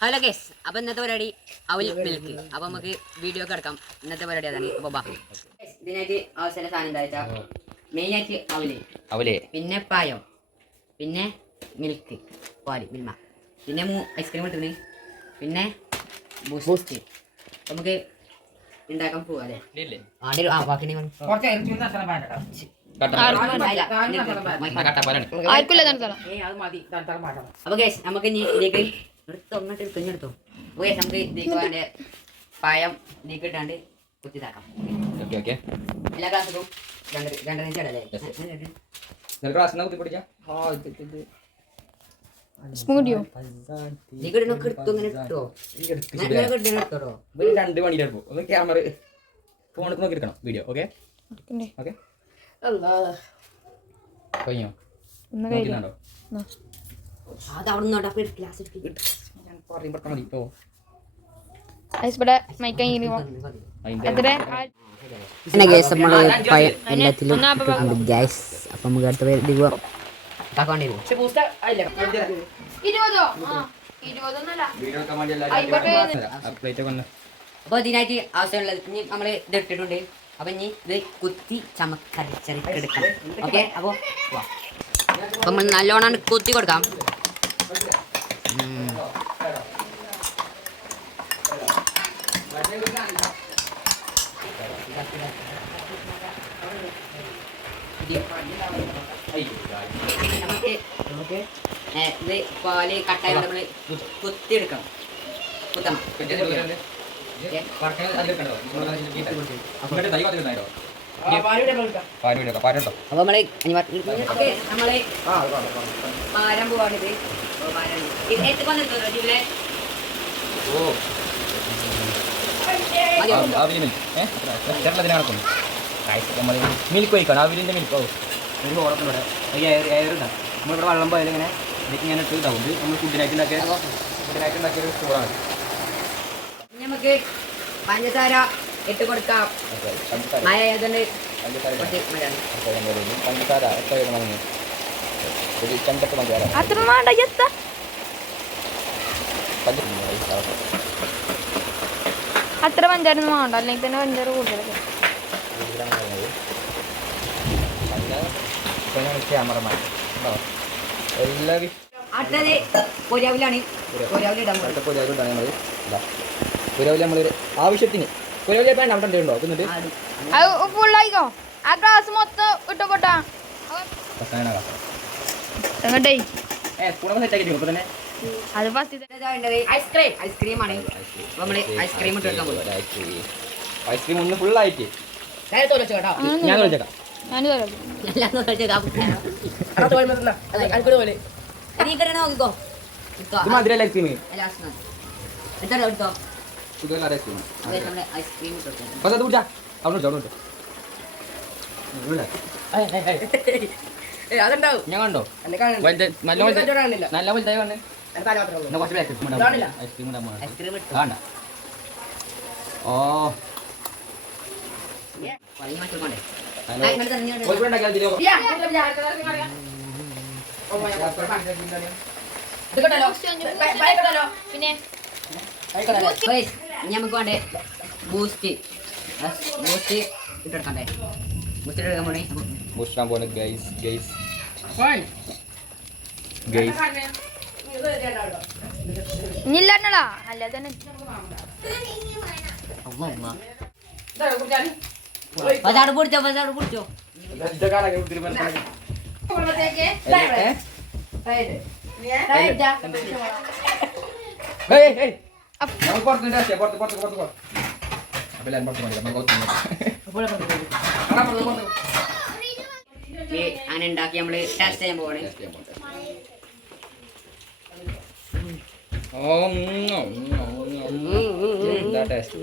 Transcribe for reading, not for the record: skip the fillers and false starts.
Hello guys, അപ്പോൾ ഇന്നത്തെ പരിപാടി അവൽ മിൽക്ക്. അപ്പോൾ നമുക്ക് വീഡിയോ ഒക്കെ എടുക്കാം. ഇന്നത്തെ പരിപാടി അതാണ്. അപ്പോൾ ബാ ഇതിനായിട്ട് ആവശ്യമുള്ള സാധനം എന്താ വെച്ചാൽ മെയിനായിട്ട് അവല്, പിന്നെ പായം, പിന്നെ മിൽക്ക് പാല് മിൽമ, പിന്നെ ഐസ്ക്രീം ഇട്ടിന്, പിന്നെ ബൂസ്റ്റ്. നമുക്ക് ഉണ്ടാക്കാൻ പോവാ അല്ലേ? അപ്പൊ ഗൈസ് നമുക്ക് ഇനി ഇതിലേക്ക് എടുത്തു നമുക്ക് ഇതിലേക്ക് പായം ഇതിലേക്ക് ഇട്ടാണ്ട് കുത്തിതാക്കാം. എല്ലാ ക്ലാസ്സിലും രണ്ടര ഇടല്ലേ? ക്യാമറ ഫോണിൽ നോക്കിയിരിക്കണം വീഡിയോ. ഓക്കെ കഴിഞ്ഞോ? എല്ലാത്തിലും ഗ്യാസ്. അപ്പൊ നമുക്ക് അടുത്ത അപ്പൊ ഇതിനായിട്ട് ആവശ്യമുള്ളത് നമ്മള് ഇത് ഇട്ടിട്ടുണ്ട്. അപ്പൊ ഇനി ഇത് കുത്തി ചമക്കരച്ചെടുക്കാം. ഓക്കെ, അപ്പൊ നമ്മൾ നല്ലോണം കുത്തി കൊടുക്കാം. നമുക്ക് ഇത് പാല് കട്ടായി നമ്മള് കുത്തിയെടുക്കണം. കുത്തണം. അപ്പൊ നമ്മള് മാരാൻ പോവാണിത്. മിൽക്ക് ഒഴിക്കണം. അവിലിൻ്റെ മിൽക്ക് ഒരു ഹോളത്തിലൂടെ എയറുണ്ടാകും. നമ്മളിവിടെ വെള്ളം പോയാലും ഇങ്ങനെ ഇതിലേക്ക് ഇങ്ങനെ ഇട്ട് ഇതാവും. ഇത് നമ്മൾ ഫുഡിനായിട്ട് ഉണ്ടാക്കിയ ഒരു സ്റ്റോറാണ്. നമുക്ക് പഞ്ചസാര ഇട്ട് കൊടുക്കാം. മഴ ആയതുകൊണ്ട് അത്ര പഞ്ചാര വേണ്ട, അല്ലെങ്കിൽ പിന്നെ പഞ്ചാര കൂടുതലൊക്കെ. അടുത്തത് പൊരിയാവിലാണ്. പുരാവില് നമ്മൾ ആവശ്യത്തിന് പുരാവില് അവിടെ ഉണ്ടോ? ഫുള്ളായിക്കോ. ആ ഗ്ലാസ് മൊത്തം ഇട്ടോട്ടാ. അത് ഐസ്ക്രീമാണ്. നമ്മള് ഐസ്ക്രീം ഇട്ട് എടുക്കാൻ പോകും. ഐസ്ക്രീം ഒന്ന് ഫുള്ളായിട്ട് ഞാൻ തോന്നിച്ചേക്കാം. നോക്കിക്കോ. ഇത് മധുരല്ല ഐസ്ക്രീം. ഐസ്ക്രീം അതുണ്ടാവും. ഞാൻ കണ്ടോ? നല്ല വലുതായി വന്നേ. ഐസ്ക്രീം വേണ്ട. ഓ പിന്നെ നമുക്ക് വേണ്ടേ ബൂസ്റ്റ് ഇട്ടെടുക്കണ്ടേ? ബൂസ്റ്റ് എടുക്കാൻ പോണേ. ബൂസ്റ്റാൻ പോലെ ഗൈസ് ഇല്ലാണ്ടടാ അല്ല തന്നെ പിടിച്ചോ. അങ്ങനെ ഉണ്ടാക്കി നമ്മള് ടെസ്റ്റ് ചെയ്യാൻ പോവാണ്. ടേസ്റ്റ്